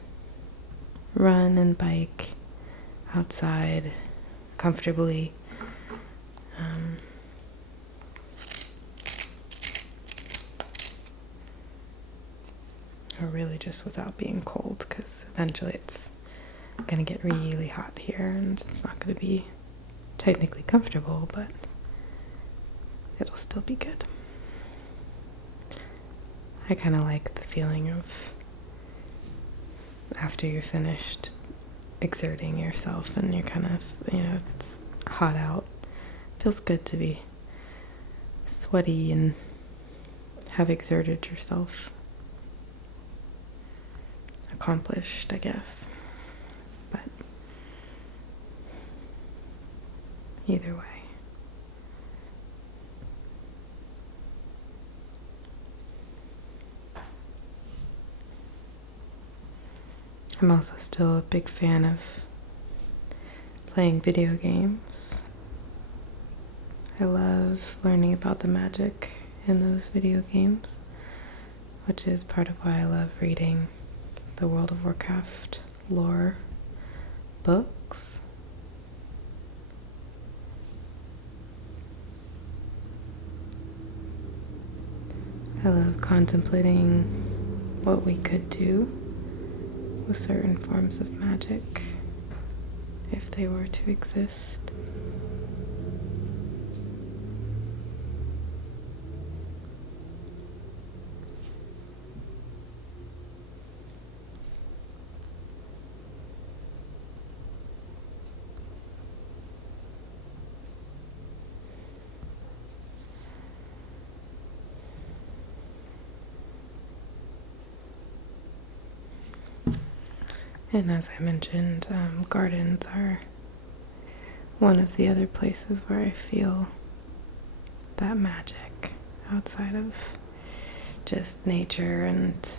run and bike outside comfortably. Or really just without being cold, because eventually it's going to get really hot here and it's not going to be technically comfortable, but it'll still be good. I kind of like the feeling of after you're finished exerting yourself and you're kind of, if it's hot out, it feels good to be sweaty and have exerted yourself. Accomplished, I guess. But either way. I'm also still a big fan of playing video games. I love learning about the magic in those video games, which is part of why I love reading the World of Warcraft lore books. I love contemplating what we could do with certain forms of magic if they were to exist. And as I mentioned, gardens are one of the other places where I feel that magic outside of just nature and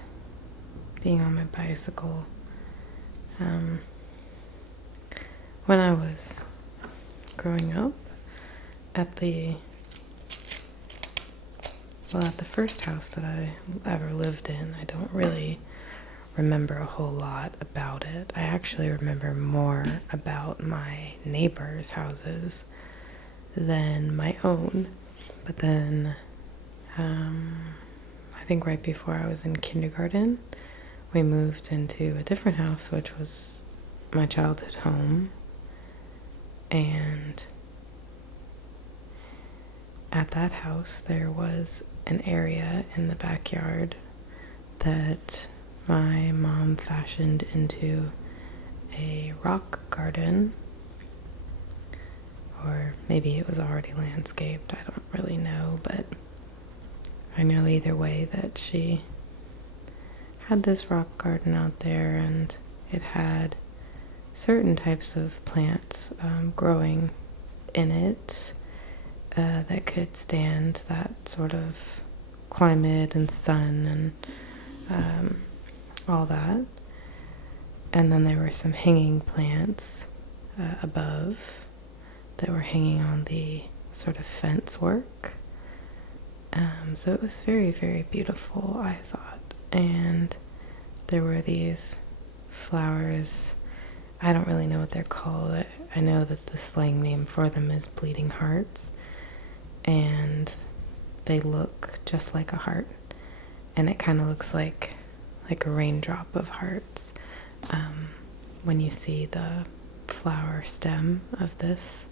being on my bicycle. When I was growing up at the first house that I ever lived in, I don't really remember a whole lot about it. I actually remember more about my neighbors' houses than my own. But then, I think right before I was in kindergarten, we moved into a different house, which was my childhood home. And at that house, there was an area in the backyard that my mom fashioned into a rock garden, or maybe it was already landscaped, I don't really know, but I know either way that she had this rock garden out there, and it had certain types of plants growing in it that could stand that sort of climate and sun and all that. And then there were some hanging plants above that were hanging on the sort of fence work. So it was very, very beautiful, I thought. And there were these flowers. I don't really know what they're called. I know that the slang name for them is bleeding hearts. And they look just like a heart. And it kind of looks like a raindrop of hearts when you see the flower stem of this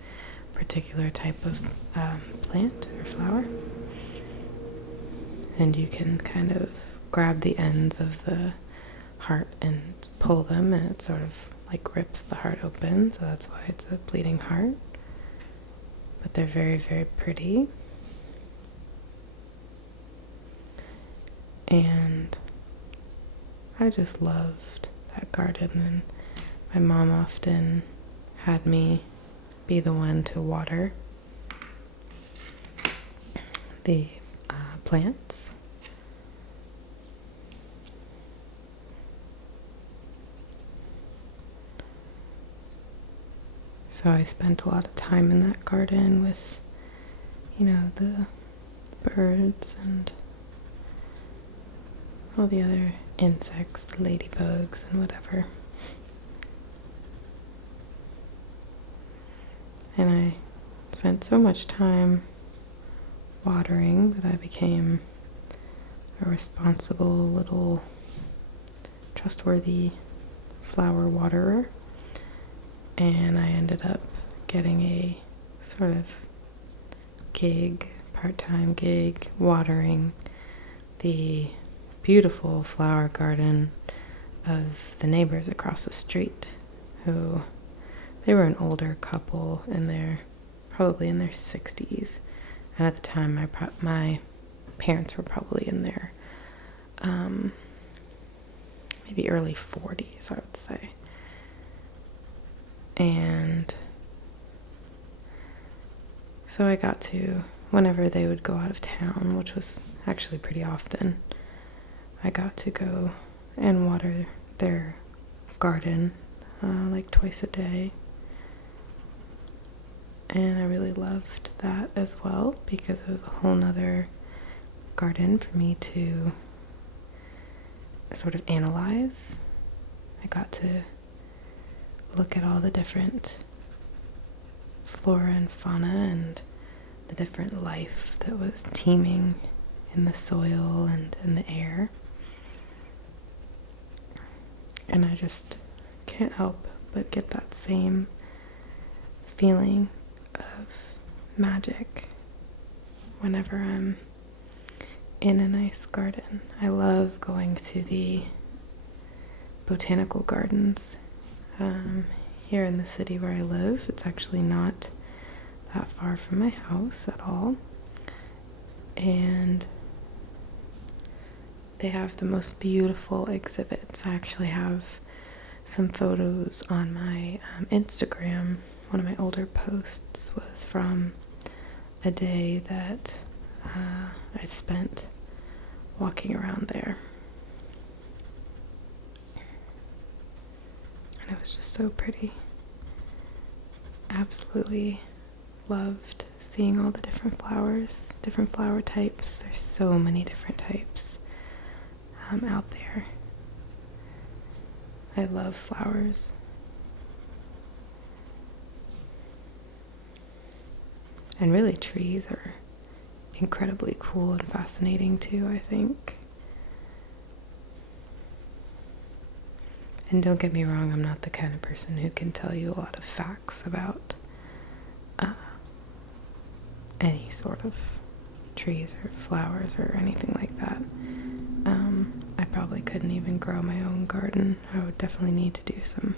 particular type of plant or flower. And you can kind of grab the ends of the heart and pull them, and it sort of like rips the heart open, so that's why it's a bleeding heart. But they're very, very pretty. And I just loved that garden, and my mom often had me be the one to water the plants. So I spent a lot of time in that garden with, the birds and all the other insects, ladybugs and whatever. And I spent so much time watering that I became a responsible little trustworthy flower waterer. And I ended up getting a sort of part-time gig, watering the beautiful flower garden of the neighbors across the street, they were an older couple, and probably in their 60s. And at the time, my parents were probably in their maybe early 40s, I would say. And so I got to, whenever they would go out of town, which was actually pretty often, I got to go and water their garden like twice a day. And I really loved that as well, because it was a whole nother garden for me to sort of analyze. I got to look at all the different flora and fauna and the different life that was teeming in the soil and in the air. And I just can't help but get that same feeling of magic whenever I'm in a nice garden. I love going to the botanical gardens here in the city where I live. It's actually not that far from my house at all. And they have the most beautiful exhibits. I actually have some photos on my Instagram. One of my older posts was from a day that I spent walking around there. And it was just so pretty. Absolutely loved seeing all the different flowers, different flower types. There's so many different types out there. I love flowers. And really, trees are incredibly cool and fascinating too, I think. And don't get me wrong, I'm not the kind of person who can tell you a lot of facts about any sort of trees or flowers or anything like that. I probably probably couldn't even grow my own garden. I would definitely need to do some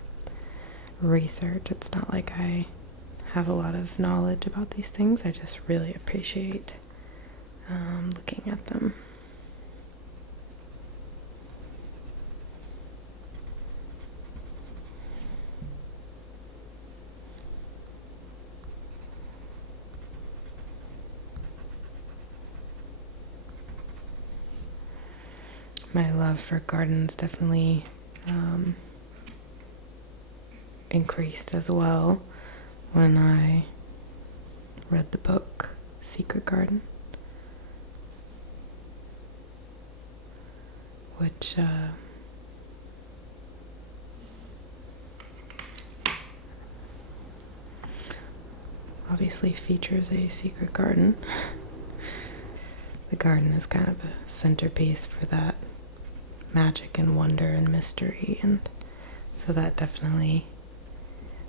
research. It's not like I have a lot of knowledge about these things. I just really appreciate looking at them. My love for gardens definitely increased as well when I read the book Secret Garden, which obviously features a secret garden. The garden is kind of a centerpiece for that magic and wonder and mystery, and so that definitely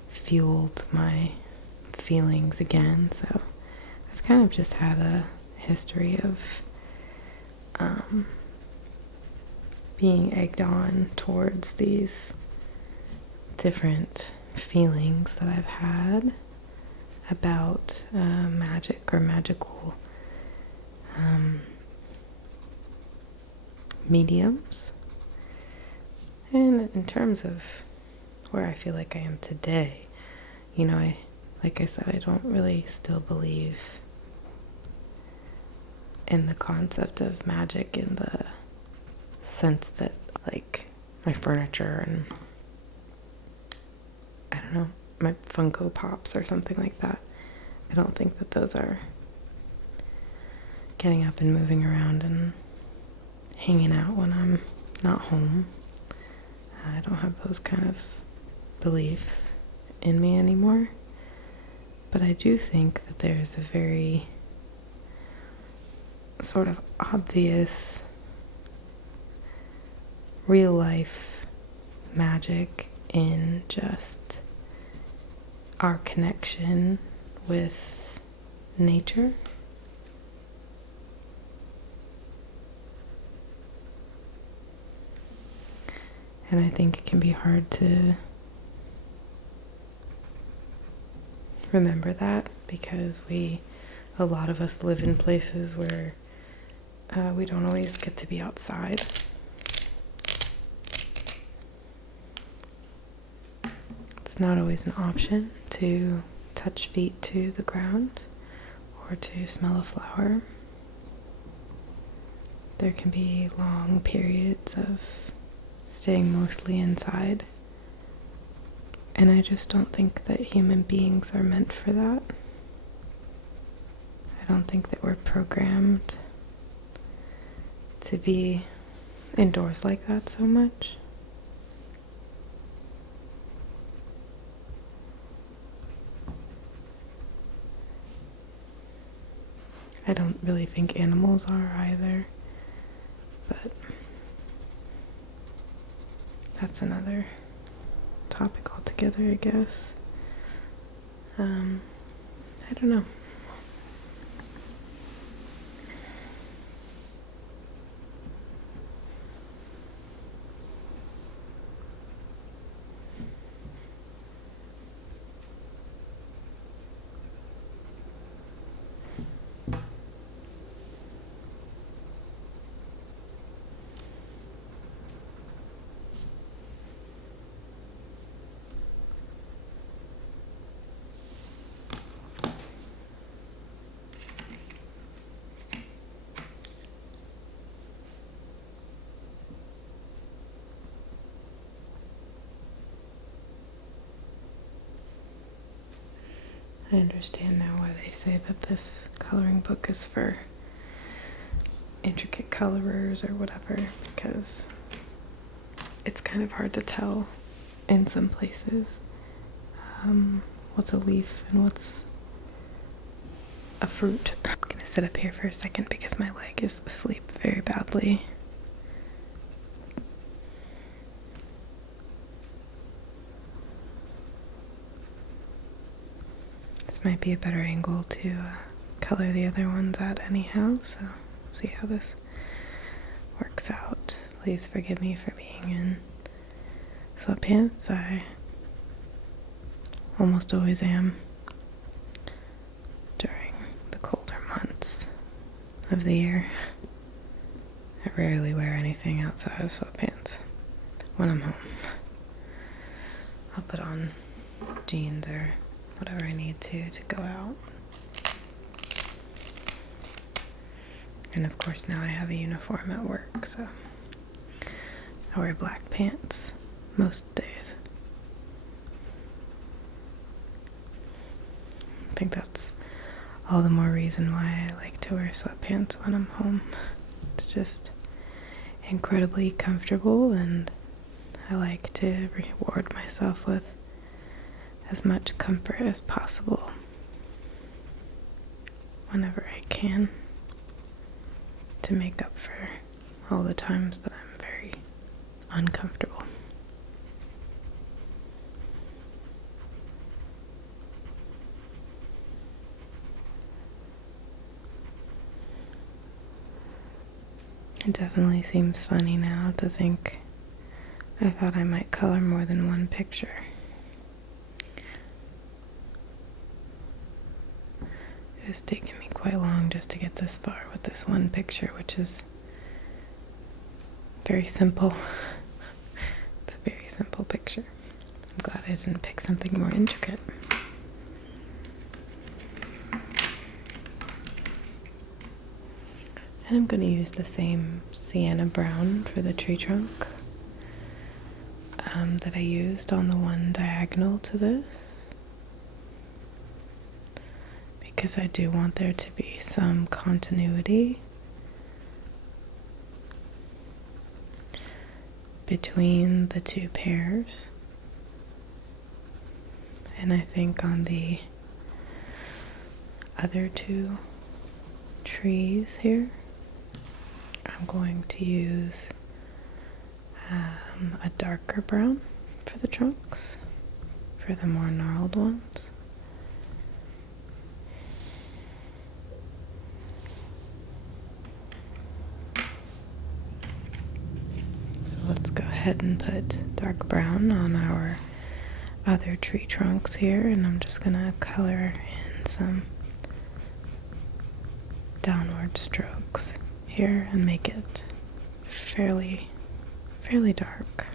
fueled my feelings again. So I've kind of just had a history of being egged on towards these different feelings that I've had about magic or magical mediums. And in terms of where I feel like I am today, like I said, I don't really still believe in the concept of magic in the sense that, like, my furniture and, I don't know, my Funko Pops or something like that. I don't think that those are getting up and moving around and hanging out when I'm not home. I don't have those kind of beliefs in me anymore. But I do think that there's a very sort of obvious real life magic in just our connection with nature. And I think it can be hard to remember that because a lot of us live in places where we don't always get to be outside. It's not always an option to touch feet to the ground or to smell a flower. There can be long periods of staying mostly inside. And I just don't think that human beings are meant for that. I don't think that we're programmed to be indoors like that so much. I don't really think animals are either, but that's another topic altogether, I guess. I don't know. I understand now why they say that this coloring book is for intricate colorers or whatever, because it's kind of hard to tell in some places what's a leaf and what's a fruit. I'm gonna sit up here for a second because my leg is asleep very badly. This might be a better angle to color the other ones at anyhow, so we'll see how this works out please forgive me for being in sweatpants. I almost always am during the colder months of the year. I rarely wear anything outside of sweatpants when I'm home. I'll put on jeans or whatever I need to go out. And of course now I have a uniform at work, so I wear black pants most days. I think that's all the more reason why I like to wear sweatpants when I'm home. It's just incredibly comfortable, and I like to reward myself with as much comfort as possible whenever I can, to make up for all the times that I'm very uncomfortable. It definitely seems funny now to think I thought I might color more than one picture. It has taken me quite long just to get this far with this one picture, which is very simple. It's a very simple picture. I'm glad I didn't pick something more intricate. And I'm going to use the same sienna brown for the tree trunk that I used on the one diagonal to this, because I do want there to be some continuity between the two pairs. And I think on the other two trees here, I'm going to use a darker brown for the trunks, for the more gnarled ones. So let's go ahead and put dark brown on our other tree trunks here, and I'm just gonna color in some downward strokes here and make it fairly dark.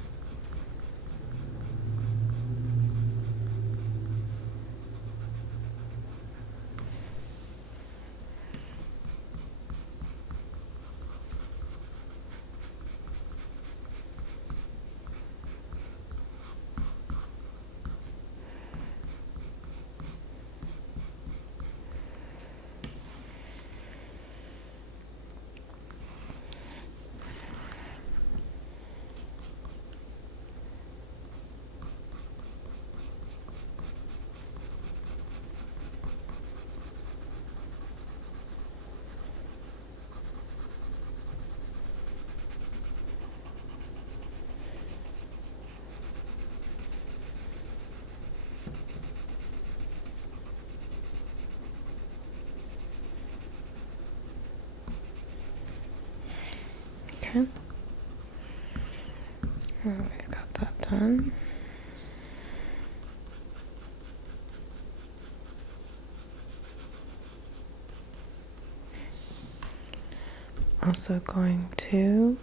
Okay. Alright, we've got that done. Also going to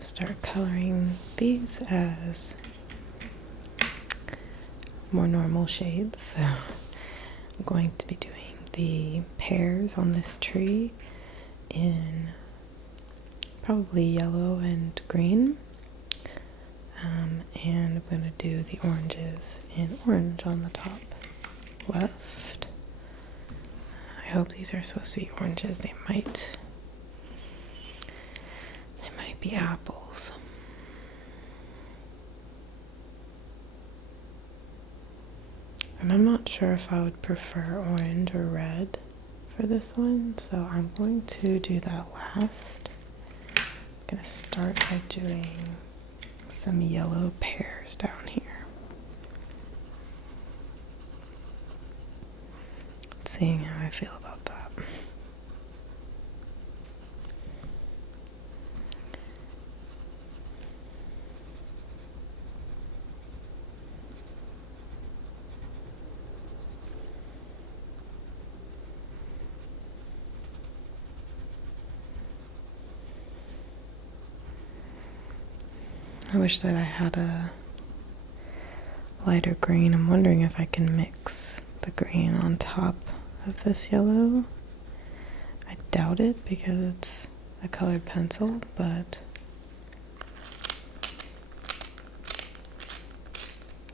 start coloring these as more normal shades. So I'm going to be doing the pears on this tree in probably yellow and green, and I'm going to do the oranges in orange on the top left. I hope these are supposed to be oranges. They might be apples. And I'm not sure if I would prefer orange or red for this one, so I'm going to do that last. I'm going to start by doing some yellow pears down here. Seeing how I feel about that. I wish that I had a lighter green. I'm wondering if I can mix the green on top of this yellow. I doubt it because it's a colored pencil, but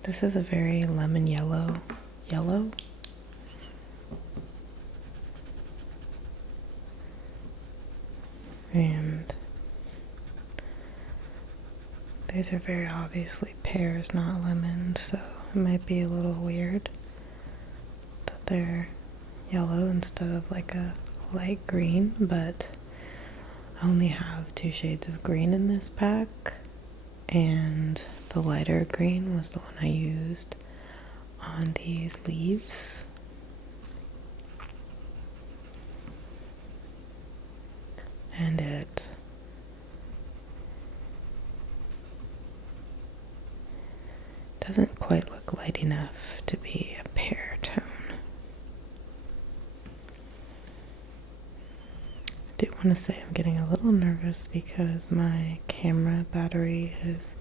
this is a very lemon yellow. And these are very obviously pears, not lemons, so it might be a little weird that they're yellow instead of like a light green, but I only have 2 shades of green in this pack, and the lighter green was the one I used on these leaves. And it doesn't quite look light enough to be a pear tone. I do want to say I'm getting a little nervous because my camera battery is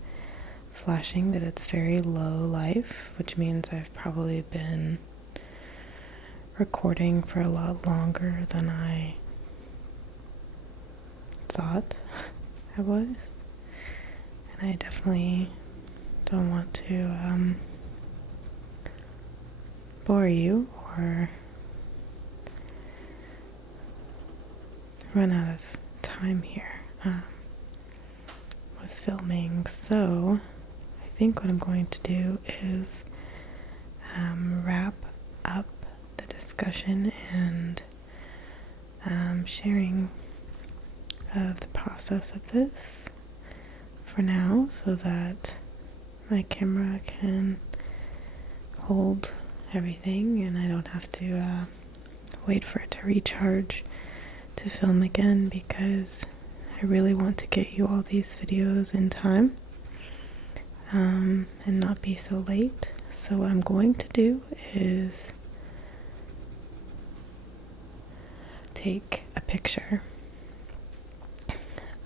flashing that it's very low life, which means I've probably been recording for a lot longer than I thought I was. And I definitely don't want to bore you or run out of time here with filming. So I think what I'm going to do is wrap up the discussion and sharing of the process of this for now, so that my camera can hold everything and I don't have to wait for it to recharge to film again, because I really want to get you all these videos in time and not be so late. So what I'm going to do is take a picture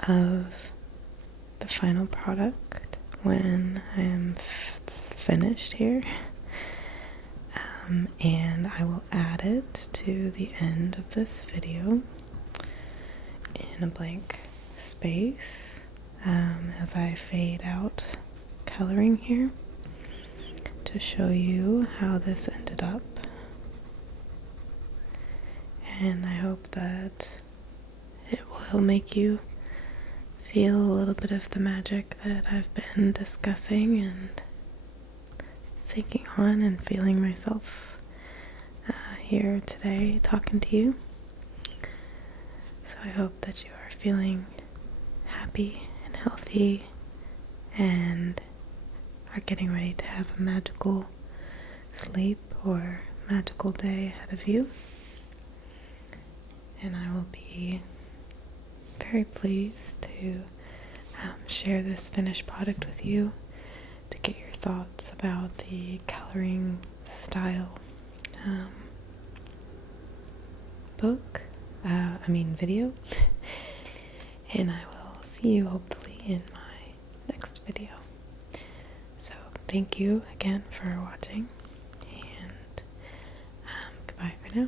of the final product when I am finished here, and I will add it to the end of this video in a blank space as I fade out coloring here to show you how this ended up. And I hope that it will make you feel a little bit of the magic that I've been discussing and thinking on and feeling myself here today talking to you. So I hope that you are feeling happy and healthy and are getting ready to have a magical sleep or magical day ahead of you. And I will be very pleased to share this finished product with you, to get your thoughts about the coloring style video. And I will see you hopefully in my next video. So thank you again for watching, and goodbye for now.